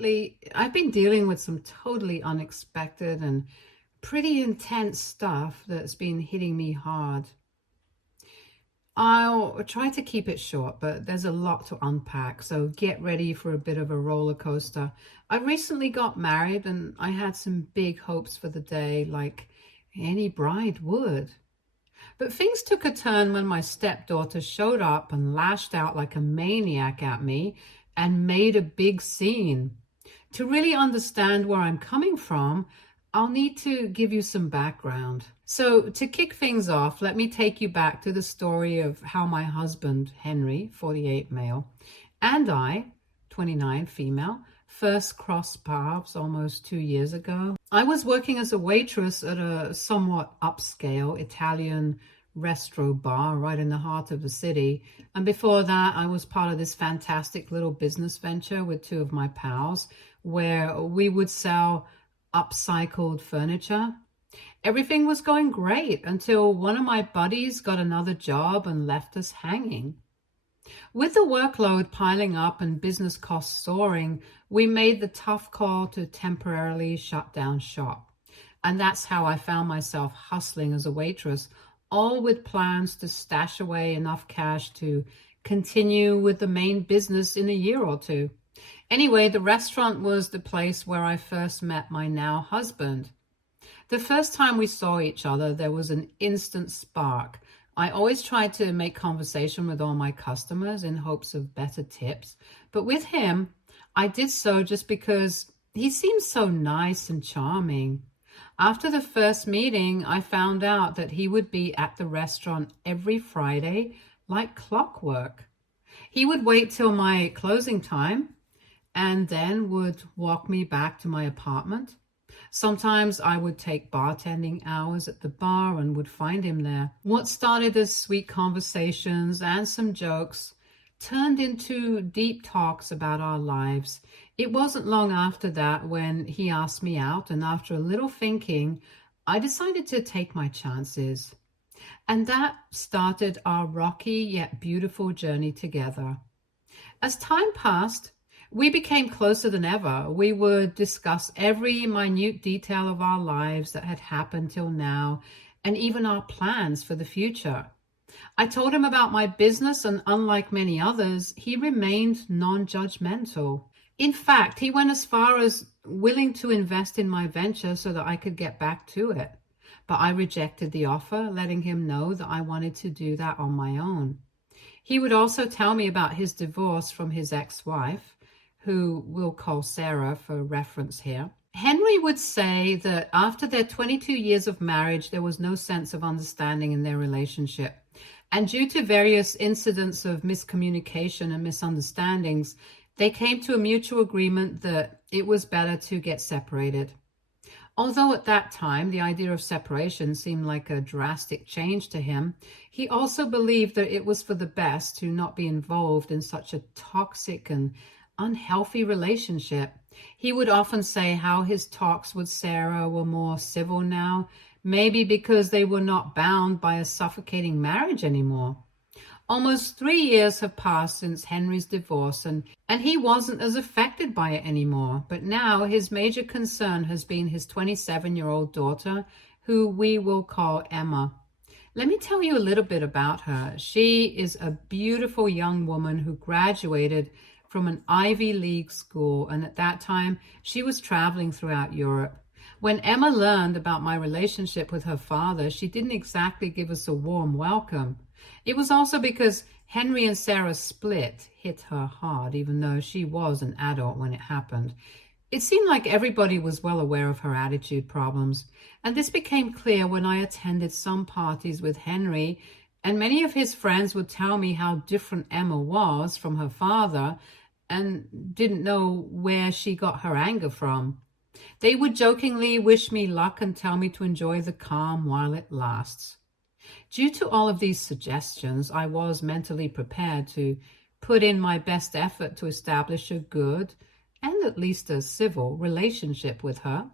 lately I've been dealing with some totally unexpected and pretty intense stuff that's been hitting me hard. I'll try to keep it short, but there's a lot to unpack, so get ready for a bit of a roller coaster. I recently got married and I had some big hopes for the day, like any bride would. But things took a turn when my stepdaughter showed up and lashed out like a maniac at me and made a big scene. To really understand where I'm coming from, I'll need to give you some background. So, to kick things off, let me take you back to the story of how my husband, Henry, 48 male, and I, 29 female, first crossed paths almost 2 years ago. I was working as a waitress at a somewhat upscale Italian restaurant bar right in the heart of the city. And before that, I was part of this fantastic little business venture with two of my pals where we would sell upcycled furniture. Everything was going great until one of my buddies got another job and left us hanging. With the workload piling up and business costs soaring, we made the tough call to temporarily shut down shop. And that's how I found myself hustling as a waitress, all with plans to stash away enough cash to continue with the main business in a year or two. Anyway, the restaurant was the place where I first met my now husband. The first time we saw each other, there was an instant spark. I always tried to make conversation with all my customers in hopes of better tips. But with him, I did so just because he seemed so nice and charming. After the first meeting, I found out that he would be at the restaurant every Friday like clockwork. He would wait till my closing time and then would walk me back to my apartment. Sometimes I would take bartending hours at the bar and would find him there. What started as sweet conversations and some jokes turned into deep talks about our lives. It wasn't long after that when he asked me out, and after a little thinking, I decided to take my chances. And that started our rocky yet beautiful journey together. As time passed, we became closer than ever. We would discuss every minute detail of our lives that had happened till now, and even our plans for the future. I told him about my business, and unlike many others, he remained non-judgmental. In fact, he went as far as willing to invest in my venture so that I could get back to it. But I rejected the offer, letting him know that I wanted to do that on my own. He would also tell me about his divorce from his ex-wife, who we'll call Sarah for reference here. Henry would say that after their 22 years of marriage, there was no sense of understanding in their relationship. And due to various incidents of miscommunication and misunderstandings, they came to a mutual agreement that it was better to get separated. Although at that time the idea of separation seemed like a drastic change to him, he also believed that it was for the best to not be involved in such a toxic and unhealthy relationship. He would often say how his talks with Sarah were more civil now, maybe because they were not bound by a suffocating marriage anymore. Almost 3 years have passed since Henry's divorce, and he wasn't as affected by it anymore. But now his major concern has been his 27-year-old daughter, who we will call Emma. Let me tell you a little bit about her. She is a beautiful young woman who graduated from an Ivy League school, and at that time she was traveling throughout Europe. When Emma learned about my relationship with her father, she didn't exactly give us a warm welcome. It was also because Henry and Sarah's split hit her hard, even though she was an adult when it happened. It seemed like everybody was well aware of her attitude problems, and this became clear when I attended some parties with Henry, and many of his friends would tell me how different Emma was from her father and didn't know where she got her anger from. They would jokingly wish me luck and tell me to enjoy the calm while it lasts. Due to all of these suggestions, I was mentally prepared to put in my best effort to establish a good and at least a civil relationship with her,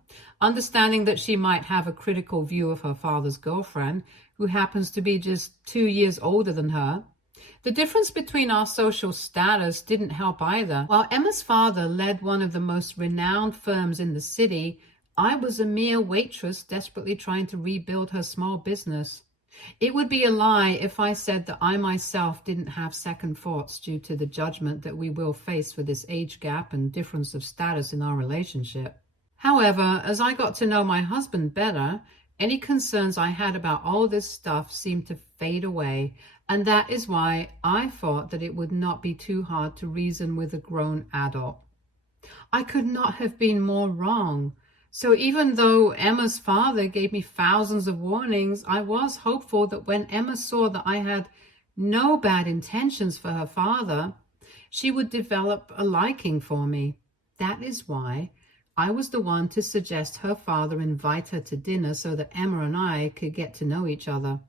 understanding that she might have a critical view of her father's girlfriend, who happens to be just 2 years older than her. The difference between our social status didn't help either. While Emma's father led one of the most renowned firms in the city, I was a mere waitress desperately trying to rebuild her small business. It would be a lie if I said that I myself didn't have second thoughts due to the judgment that we will face for this age gap and difference of status in our relationship. However, as I got to know my husband better, any concerns I had about all this stuff seemed to fade away, and that is why I thought that it would not be too hard to reason with a grown adult. I could not have been more wrong. So even though Emma's father gave me thousands of warnings, I was hopeful that when Emma saw that I had no bad intentions for her father, she would develop a liking for me. That is why I was the one to suggest her father invite her to dinner so that Emma and I could get to know each other.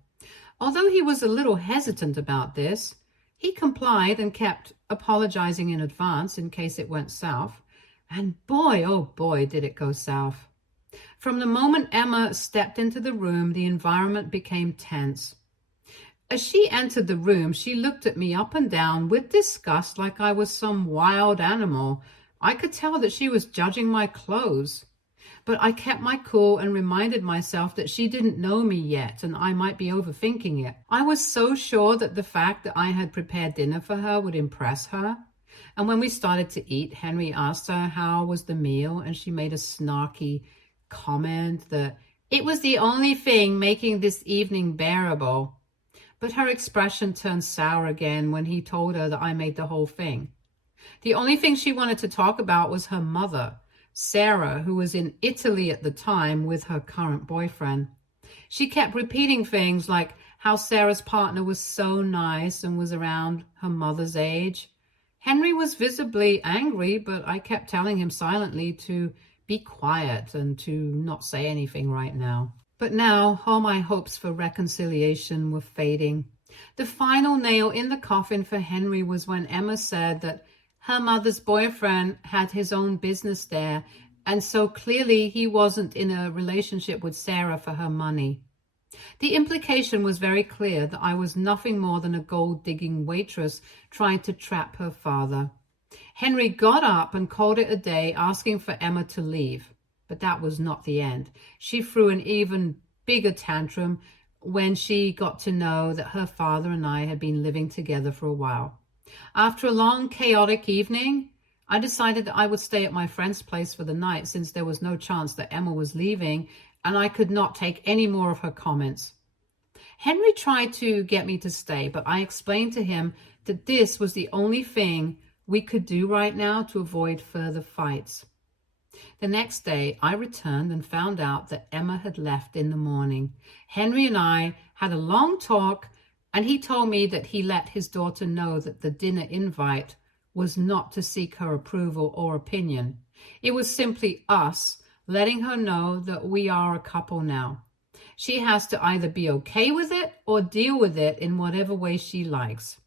Although he was a little hesitant about this, he complied and kept apologizing in advance in case it went south. And boy, oh boy, did it go south. From the moment Emma stepped into the room, the environment became tense. As she entered the room, she looked at me up and down with disgust like I was some wild animal. I could tell that she was judging my clothes. But I kept my cool and reminded myself that she didn't know me yet and I might be overthinking it. I was so sure that the fact that I had prepared dinner for her would impress her. And when we started to eat, Henry asked her how was the meal, and she made a snarky comment that it was the only thing making this evening bearable. But her expression turned sour again when he told her that I made the whole thing. The only thing she wanted to talk about was her mother, Sarah, who was in Italy at the time with her current boyfriend. She kept repeating things like how Sarah's partner was so nice and was around her mother's age. Henry was visibly angry, but I kept telling him silently to be quiet and to not say anything right now. But now all my hopes for reconciliation were fading. The final nail in the coffin for Henry was when Emma said that her mother's boyfriend had his own business there, and so clearly he wasn't in a relationship with Sarah for her money. The implication was very clear that I was nothing more than a gold-digging waitress trying to trap her father. Henry got up and called it a day, asking for Emma to leave. But that was not the end. She threw an even bigger tantrum when she got to know that her father and I had been living together for a while. After a long, chaotic evening, I decided that I would stay at my friend's place for the night since there was no chance that Emma was leaving and I could not take any more of her comments. Henry tried to get me to stay, but I explained to him that this was the only thing we could do right now to avoid further fights. The next day, I returned and found out that Emma had left in the morning. Henry and I had a long talk, and he told me that he let his daughter know that the dinner invite was not to seek her approval or opinion. It was simply us letting her know that we are a couple now. She has to either be okay with it or deal with it in whatever way she likes.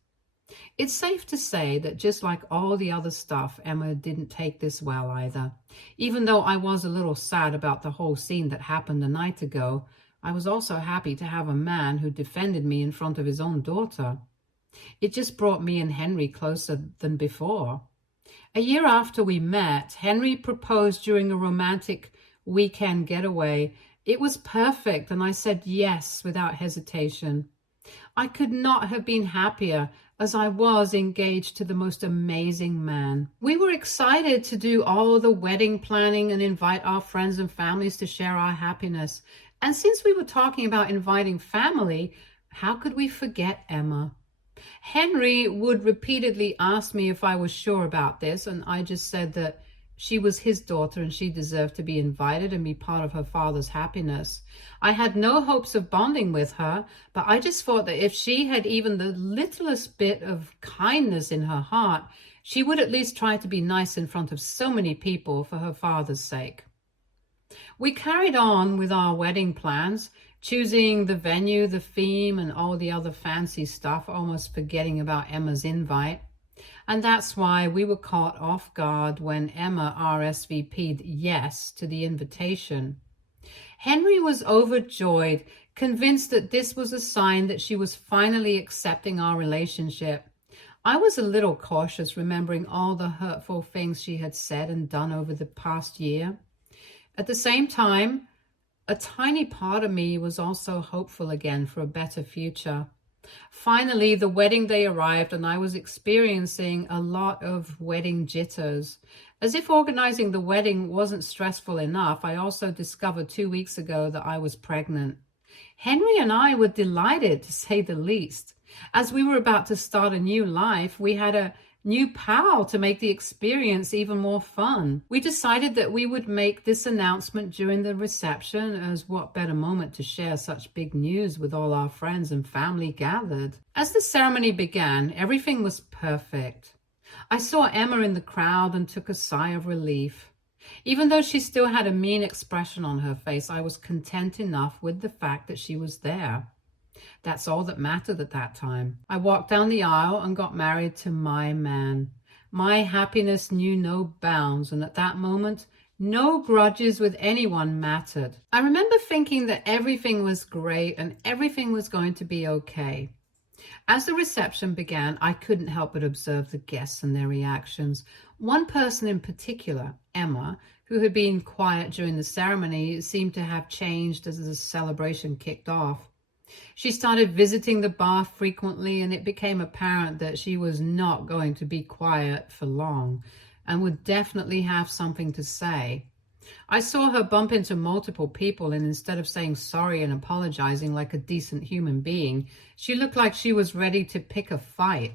It's safe to say that just like all the other stuff, Emma didn't take this well either. Even though I was a little sad about the whole scene that happened a night ago, I was also happy to have a man who defended me in front of his own daughter. It just brought me and Henry closer than before. A year after we met, Henry proposed during a romantic weekend getaway. It was perfect, and I said yes without hesitation. I could not have been happier, as I was engaged to the most amazing man. We were excited to do all the wedding planning and invite our friends and families to share our happiness. And since we were talking about inviting family, how could we forget Emma? Henry would repeatedly ask me if I was sure about this, and I just said that she was his daughter and she deserved to be invited and be part of her father's happiness. I had no hopes of bonding with her, but I just thought that if she had even the littlest bit of kindness in her heart, she would at least try to be nice in front of so many people for her father's sake. We carried on with our wedding plans, choosing the venue, the theme, and all the other fancy stuff, almost forgetting about Emma's invite. And that's why we were caught off guard when Emma RSVP'd yes to the invitation. Henry was overjoyed, convinced that this was a sign that she was finally accepting our relationship. I was a little cautious, remembering all the hurtful things she had said and done over the past year. At the same time, a tiny part of me was also hopeful again for a better future. Finally, the wedding day arrived and I was experiencing a lot of wedding jitters. As if organizing the wedding wasn't stressful enough, I also discovered 2 weeks ago that I was pregnant. Henry and I were delighted, to say the least. As we were about to start a new life, we had a new pal to make the experience even more fun. We decided that we would make this announcement during the reception, as what better moment to share such big news with all our friends and family gathered. As the ceremony began, everything was perfect. I saw Emma in the crowd and took a sigh of relief. Even though she still had a mean expression on her face, I was content enough with the fact that she was there. That's all that mattered at that time. I walked down the aisle and got married to my man. My happiness knew no bounds, and at that moment, no grudges with anyone mattered. I remember thinking that everything was great and everything was going to be okay. As the reception began, I couldn't help but observe the guests and their reactions. One person in particular, Emma, who had been quiet during the ceremony, seemed to have changed as the celebration kicked off. She started visiting the bar frequently, and it became apparent that she was not going to be quiet for long and would definitely have something to say. I saw her bump into multiple people, and instead of saying sorry and apologizing like a decent human being, she looked like she was ready to pick a fight.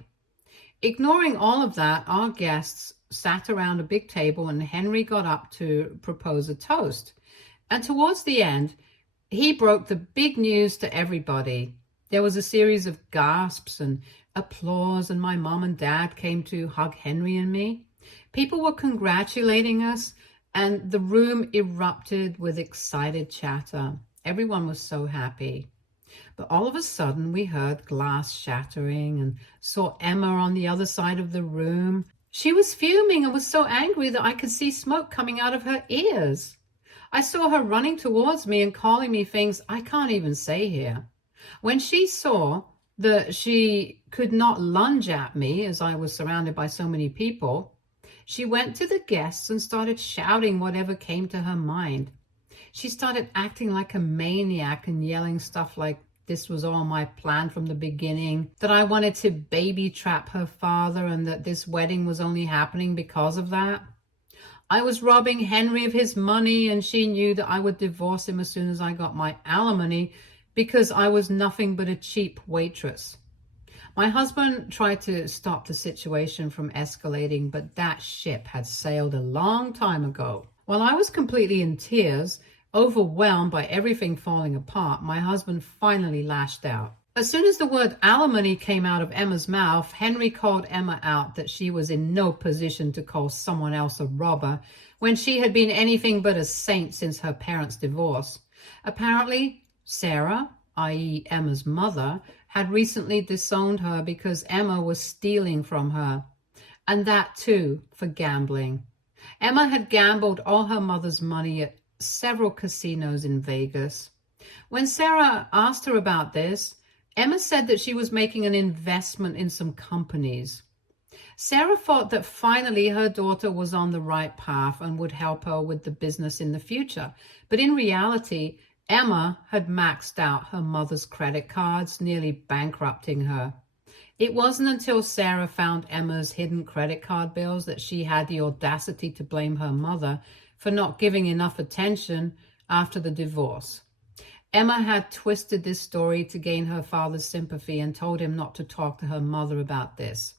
Ignoring all of that, our guests sat around a big table and Henry got up to propose a toast. And towards the end, he broke the big news to everybody. There was a series of gasps and applause, and my mom and dad came to hug Henry and me. People were congratulating us, and the room erupted with excited chatter. Everyone was so happy. But all of a sudden, we heard glass shattering and saw Emma on the other side of the room. She was fuming and was so angry that I could see smoke coming out of her ears. I saw her running towards me and calling me things I can't even say here. When she saw that she could not lunge at me as I was surrounded by so many people, she went to the guests and started shouting whatever came to her mind. She started acting like a maniac and yelling stuff like this was all my plan from the beginning, that I wanted to baby trap her father and that this wedding was only happening because of that. I was robbing Henry of his money, and she knew that I would divorce him as soon as I got my alimony because I was nothing but a cheap waitress. My husband tried to stop the situation from escalating, but that ship had sailed a long time ago. While I was completely in tears, overwhelmed by everything falling apart, my husband finally lashed out. As soon as the word alimony came out of Emma's mouth, Henry called Emma out that she was in no position to call someone else a robber when she had been anything but a saint since her parents' divorce. Apparently, Sarah, i.e. Emma's mother, had recently disowned her because Emma was stealing from her, and that too for gambling. Emma had gambled all her mother's money at several casinos in Vegas. When Sarah asked her about this, Emma said that she was making an investment in some companies. Sarah thought that finally her daughter was on the right path and would help her with the business in the future. But in reality, Emma had maxed out her mother's credit cards, nearly bankrupting her. It wasn't until Sarah found Emma's hidden credit card bills that she had the audacity to blame her mother for not giving enough attention after the divorce. Emma had twisted this story to gain her father's sympathy and told him not to talk to her mother about this.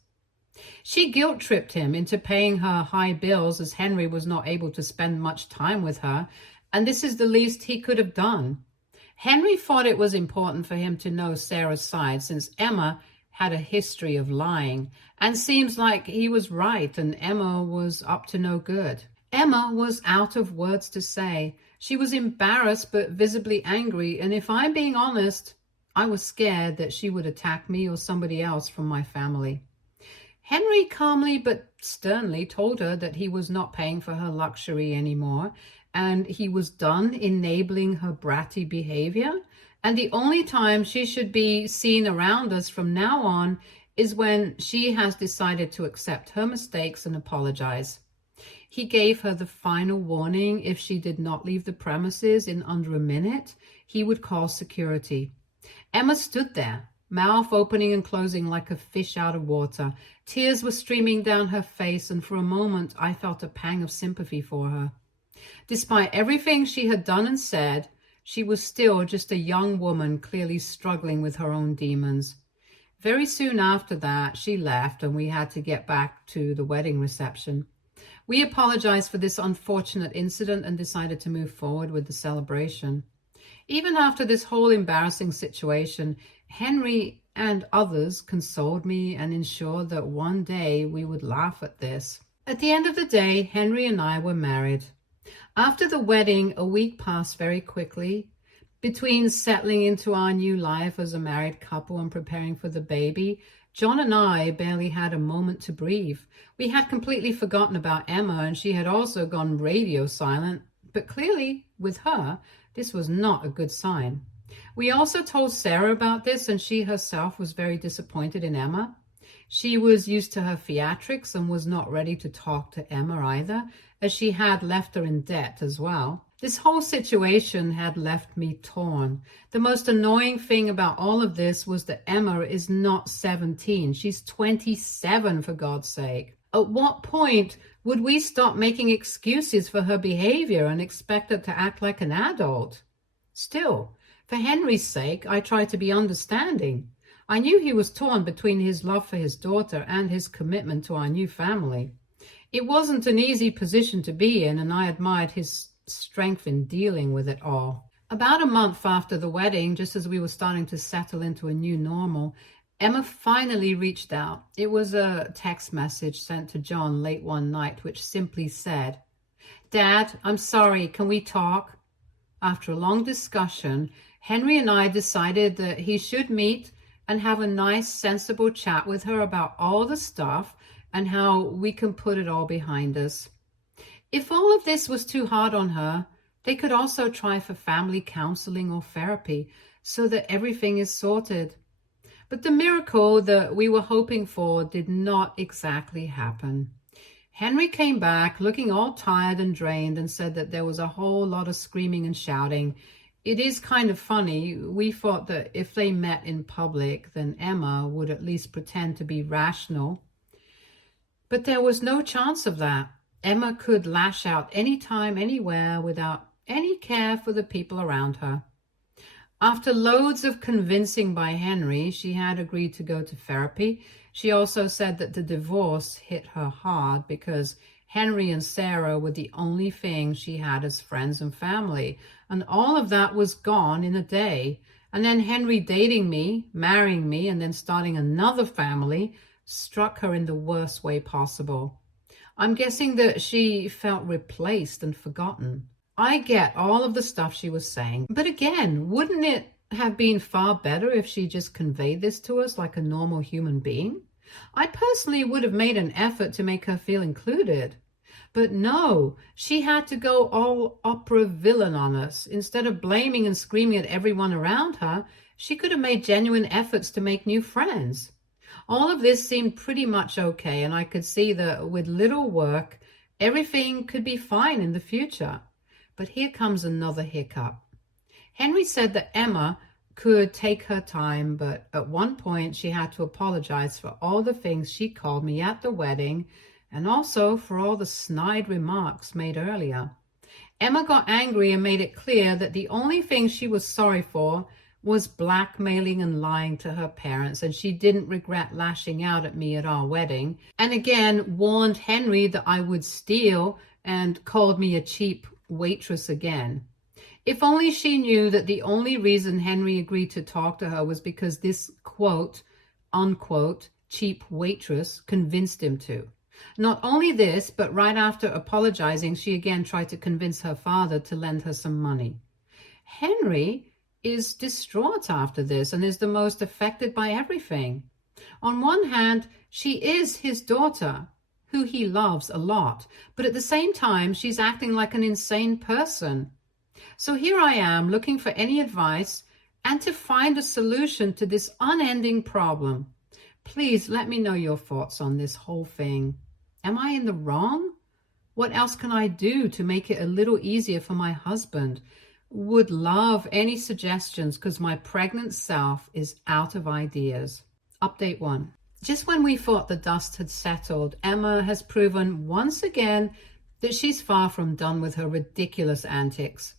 She guilt-tripped him into paying her high bills as Henry was not able to spend much time with her, and this is the least he could have done. Henry thought it was important for him to know Sarah's side since Emma had a history of lying, and seems like he was right and Emma was up to no good. Emma was out of words to say. She was embarrassed but visibly angry, and if I'm being honest, I was scared that she would attack me or somebody else from my family. Henry calmly but sternly told her that he was not paying for her luxury anymore, and he was done enabling her bratty behavior. And the only time she should be seen around us from now on is when she has decided to accept her mistakes and apologize. He gave her the final warning: if she did not leave the premises in under a minute, he would call security. Emma stood there, mouth opening and closing like a fish out of water. Tears were streaming down her face, and for a moment I felt a pang of sympathy for her. Despite everything she had done and said, she was still just a young woman, clearly struggling with her own demons. Very soon after that, she left, and we had to get back to the wedding reception. We apologized for this unfortunate incident and decided to move forward with the celebration. Even after this whole embarrassing situation, Henry and others consoled me and ensured that one day we would laugh at this. At the end of the day, Henry and I were married. After the wedding, a week passed very quickly. Between settling into our new life as a married couple and preparing for the baby, John and I barely had a moment to breathe. We had completely forgotten about Emma, and she had also gone radio silent. But clearly, with her, this was not a good sign. We also told Sarah about this, and she herself was very disappointed in Emma. She was used to her theatrics and was not ready to talk to Emma either, as she had left her in debt as well. This whole situation had left me torn. The most annoying thing about all of this was that Emma is not 17. She's 27, for God's sake. At what point would we stop making excuses for her behavior and expect her to act like an adult? Still, for Henry's sake, I tried to be understanding. I knew he was torn between his love for his daughter and his commitment to our new family. It wasn't an easy position to be in, and I admired his strength in dealing with it all. About a month after the wedding, just as we were starting to settle into a new normal, Emma finally reached out. It was a text message sent to John late one night, which simply said, "Dad, I'm sorry, can we talk?" After a long discussion, Henry and I decided that he should meet and have a nice, sensible chat with her about all the stuff and how we can put it all behind us. If all of this was too hard on her, they could also try for family counseling or therapy so that everything is sorted. But the miracle that we were hoping for did not exactly happen. Henry came back looking all tired and drained and said that there was a whole lot of screaming and shouting. It is kind of funny. We thought that if they met in public, then Emma would at least pretend to be rational. But there was no chance of that. Emma could lash out anytime, anywhere, without any care for the people around her. After loads of convincing by Henry, she had agreed to go to therapy. She also said that the divorce hit her hard because Henry and Sarah were the only thing she had as friends and family, and all of that was gone in a day. And then Henry dating me, marrying me, and then starting another family struck her in the worst way possible. I'm guessing that she felt replaced and forgotten. I get all of the stuff she was saying, but again, wouldn't it have been far better if she just conveyed this to us like a normal human being? I personally would have made an effort to make her feel included. But no, she had to go all opera villain on us. Instead of blaming and screaming at everyone around her, she could have made genuine efforts to make new friends. All of this seemed pretty much okay, and I could see that with little work, everything could be fine in the future. But here comes another hiccup. Henry said that Emma could take her time, but at one point she had to apologize for all the things she called me at the wedding, and also for all the snide remarks made earlier. Emma got angry and made it clear that the only thing she was sorry for was blackmailing and lying to her parents, and she didn't regret lashing out at me at our wedding, and again warned Henry that I would steal and called me a cheap waitress again. If only she knew that the only reason Henry agreed to talk to her was because this quote, unquote, cheap waitress convinced him to. Not only this, but right after apologizing, she again tried to convince her father to lend her some money. Henry is distraught after this and is the most affected by everything. On one hand, she is his daughter, who he loves a lot, but at the same time, she's acting like an insane person. So here I am looking for any advice and to find a solution to this unending problem. Please let me know your thoughts on this whole thing. Am I in the wrong? What else can I do to make it a little easier for my husband? Would love any suggestions because my pregnant self is out of ideas. Update 1. Just when we thought the dust had settled, Emma has proven once again that she's far from done with her ridiculous antics.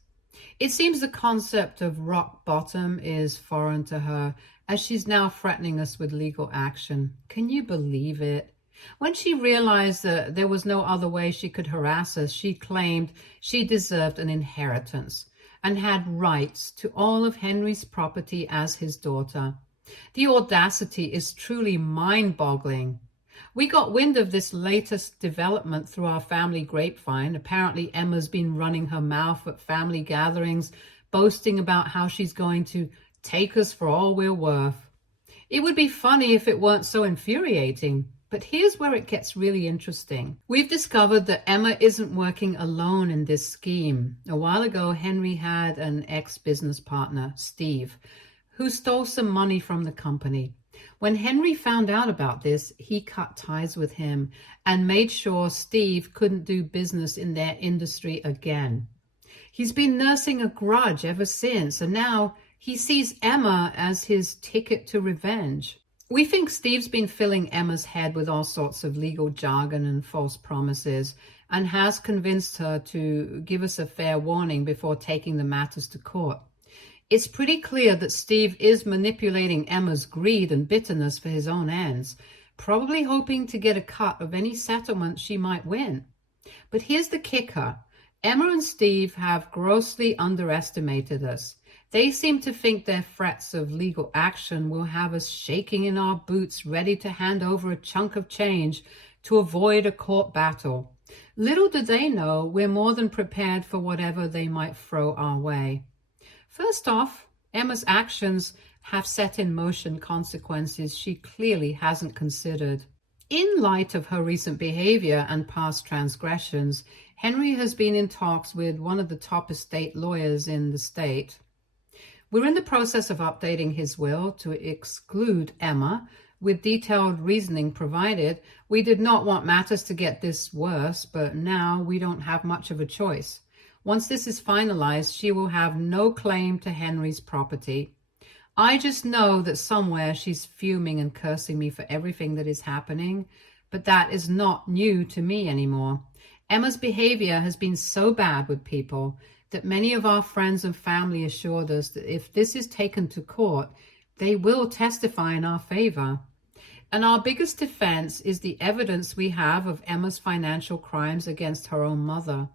It seems the concept of rock bottom is foreign to her, as she's now threatening us with legal action. Can you believe it? When she realized that there was no other way she could harass us, she claimed she deserved an inheritance and had rights to all of Henry's property as his daughter. The audacity is truly mind-boggling. We got wind of this latest development through our family grapevine. Apparently, Emma's been running her mouth at family gatherings, boasting about how she's going to take us for all we're worth. It would be funny if it weren't so infuriating. But here's where it gets really interesting. We've discovered that Emma isn't working alone in this scheme. A while ago, Henry had an ex-business partner, Steve, who stole some money from the company. When Henry found out about this, he cut ties with him and made sure Steve couldn't do business in their industry again. He's been nursing a grudge ever since, and now he sees Emma as his ticket to revenge. We think Steve's been filling Emma's head with all sorts of legal jargon and false promises and has convinced her to give us a fair warning before taking the matters to court. It's pretty clear that Steve is manipulating Emma's greed and bitterness for his own ends, probably hoping to get a cut of any settlement she might win. But here's the kicker. Emma and Steve have grossly underestimated us. They seem to think their threats of legal action will have us shaking in our boots, ready to hand over a chunk of change to avoid a court battle. Little do they know we're more than prepared for whatever they might throw our way. First off, Emma's actions have set in motion consequences she clearly hasn't considered. In light of her recent behavior and past transgressions, Henry has been in talks with one of the top estate lawyers in the state. We're in the process of updating his will to exclude Emma, with detailed reasoning provided. We did not want matters to get this worse, but now we don't have much of a choice. Once this is finalized, she will have no claim to Henry's property. I just know that somewhere she's fuming and cursing me for everything that is happening, but that is not new to me anymore. Emma's behavior has been so bad with people that many of our friends and family assured us that if this is taken to court, they will testify in our favor. And our biggest defense is the evidence we have of Emma's financial crimes against her own mother.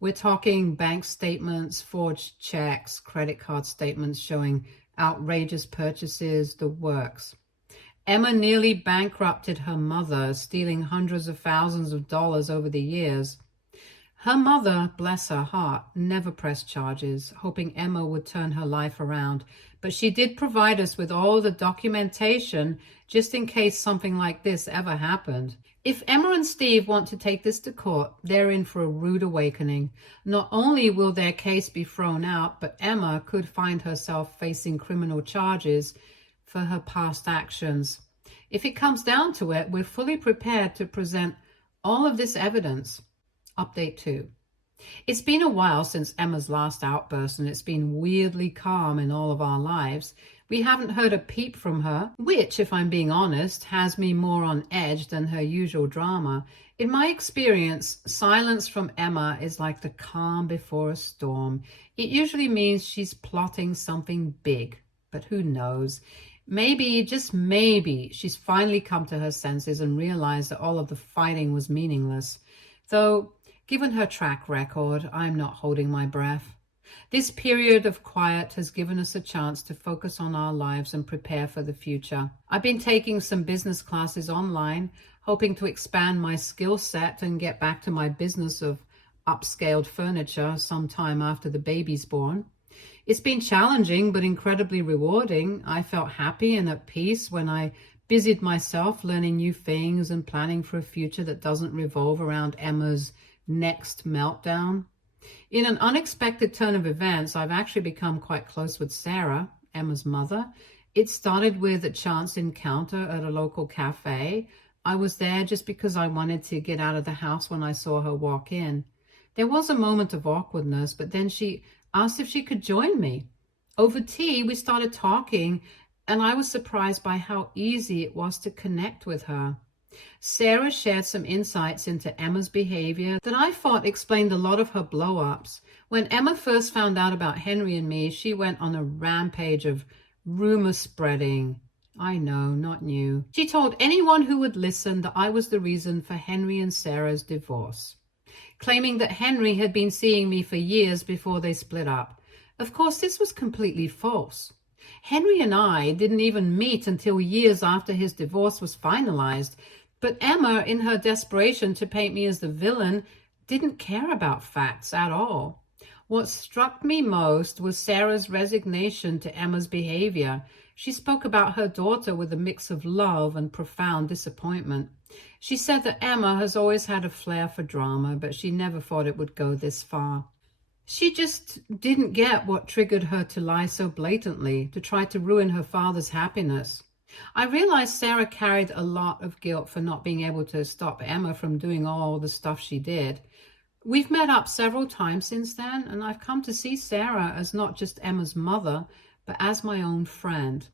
We're talking bank statements, forged checks, credit card statements showing outrageous purchases, the works. Emma nearly bankrupted her mother, stealing hundreds of thousands of dollars over the years. Her mother, bless her heart, never pressed charges, hoping Emma would turn her life around. But she did provide us with all the documentation just in case something like this ever happened. If Emma and Steve want to take this to court, they're in for a rude awakening. Not only will their case be thrown out, but Emma could find herself facing criminal charges for her past actions. If it comes down to it, we're fully prepared to present all of this evidence. Update 2. It's been a while since Emma's last outburst, and it's been weirdly calm in all of our lives. We haven't heard a peep from her, which, if I'm being honest, has me more on edge than her usual drama. In my experience, silence from Emma is like the calm before a storm. It usually means she's plotting something big, but who knows? Maybe, just maybe, she's finally come to her senses and realized that all of the fighting was meaningless. Though, given her track record, I'm not holding my breath. This period of quiet has given us a chance to focus on our lives and prepare for the future. I've been taking some business classes online, hoping to expand my skill set and get back to my business of upscaled furniture sometime after the baby's born. It's been challenging but incredibly rewarding. I felt happy and at peace when I busied myself learning new things and planning for a future that doesn't revolve around Emma's next meltdown. In an unexpected turn of events, I've actually become quite close with Sarah, Emma's mother. It started with a chance encounter at a local cafe. I was there just because I wanted to get out of the house when I saw her walk in. There was a moment of awkwardness, but then she asked if she could join me. Over tea, we started talking, and I was surprised by how easy it was to connect with her. Sarah shared some insights into Emma's behavior that I thought explained a lot of her blow-ups. When Emma first found out about Henry and me, she went on a rampage of rumor spreading. I know, not new. She told anyone who would listen that I was the reason for Henry and Sarah's divorce, claiming that Henry had been seeing me for years before they split up. Of course, this was completely false. Henry and I didn't even meet until years after his divorce was finalized, but Emma, in her desperation to paint me as the villain, didn't care about facts at all. What struck me most was Sarah's resignation to Emma's behavior. She spoke about her daughter with a mix of love and profound disappointment. She said that Emma has always had a flair for drama, but she never thought it would go this far. She just didn't get what triggered her to lie so blatantly, to try to ruin her father's happiness. I realized Sarah carried a lot of guilt for not being able to stop Emma from doing all the stuff she did. We've met up several times since then, and I've come to see Sarah as not just Emma's mother, but as my own friend.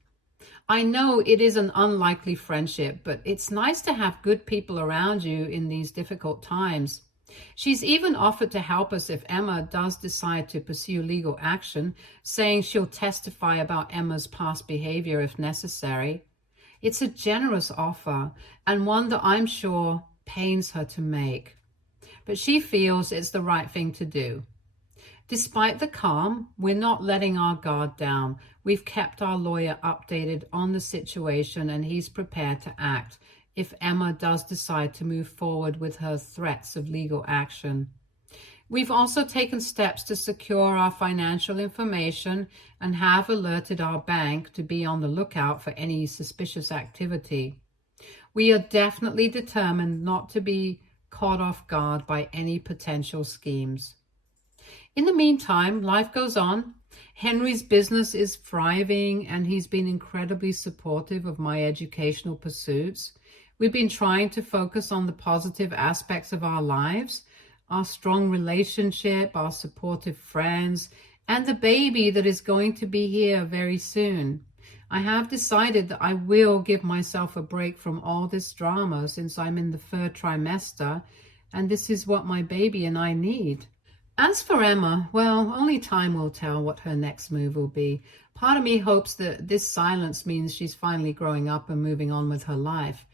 I know it is an unlikely friendship, but it's nice to have good people around you in these difficult times. She's even offered to help us if Emma does decide to pursue legal action, saying she'll testify about Emma's past behavior if necessary. It's a generous offer, and one that I'm sure pains her to make. But she feels it's the right thing to do. Despite the calm, we're not letting our guard down. We've kept our lawyer updated on the situation, and he's prepared to act if Emma does decide to move forward with her threats of legal action. We've also taken steps to secure our financial information and have alerted our bank to be on the lookout for any suspicious activity. We are definitely determined not to be caught off guard by any potential schemes. In the meantime, life goes on. Henry's business is thriving, and he's been incredibly supportive of my educational pursuits. We've been trying to focus on the positive aspects of our lives, our strong relationship, our supportive friends, and the baby that is going to be here very soon. I have decided that I will give myself a break from all this drama since I'm in the third trimester, and this is what my baby and I need. As for Emma, well, only time will tell what her next move will be. Part of me hopes that this silence means she's finally growing up and moving on with her life.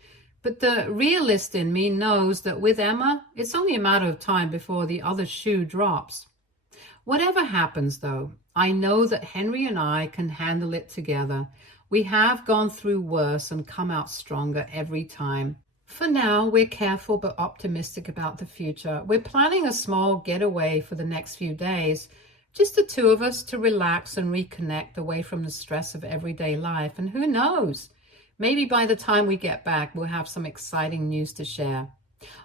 But the realist in me knows that with Emma, it's only a matter of time before the other shoe drops. Whatever happens, though, I know that Henry and I can handle it together. We have gone through worse and come out stronger every time. For now, we're careful but optimistic about the future. We're planning a small getaway for the next few days, just the two of us to relax and reconnect away from the stress of everyday life. And who knows? Maybe by the time we get back, we'll have some exciting news to share.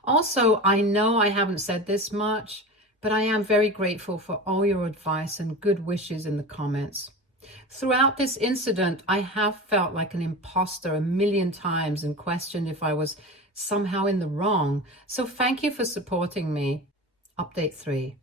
Also, I know I haven't said this much, but I am very grateful for all your advice and good wishes in the comments. Throughout this incident, I have felt like an imposter a million times and questioned if I was somehow in the wrong. So thank you for supporting me. Update 3.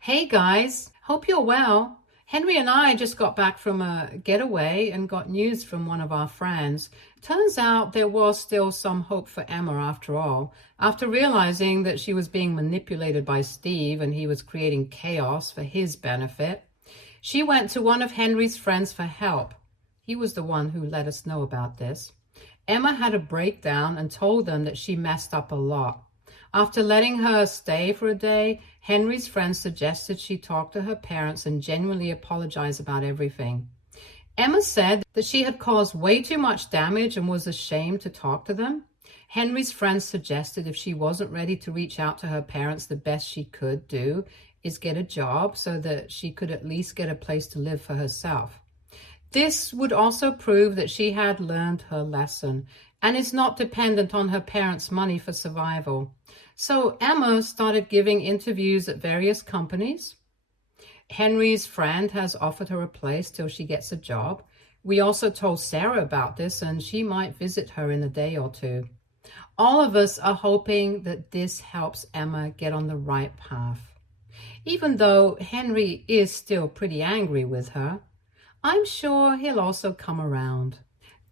Hey guys, hope you're well. Henry and I just got back from a getaway and got news from one of our friends. Turns out there was still some hope for Emma after all. After realizing that she was being manipulated by Steve and he was creating chaos for his benefit, she went to one of Henry's friends for help. He was the one who let us know about this. Emma had a breakdown and told them that she messed up a lot. After letting her stay for a day, Henry's friend suggested she talk to her parents and genuinely apologize about everything. Emma said that she had caused way too much damage and was ashamed to talk to them. Henry's friend suggested if she wasn't ready to reach out to her parents, the best she could do is get a job so that she could at least get a place to live for herself. This would also prove that she had learned her lesson. and is not dependent on her parents' money for survival. So Emma started giving interviews at various companies. Henry's friend has offered her a place till she gets a job. We also told Sarah about this, and she might visit her in a day or two. All of us are hoping that this helps Emma get on the right path. Even though Henry is still pretty angry with her, I'm sure he'll also come around.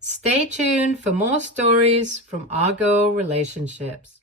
Stay tuned for more stories from Argo Relationships.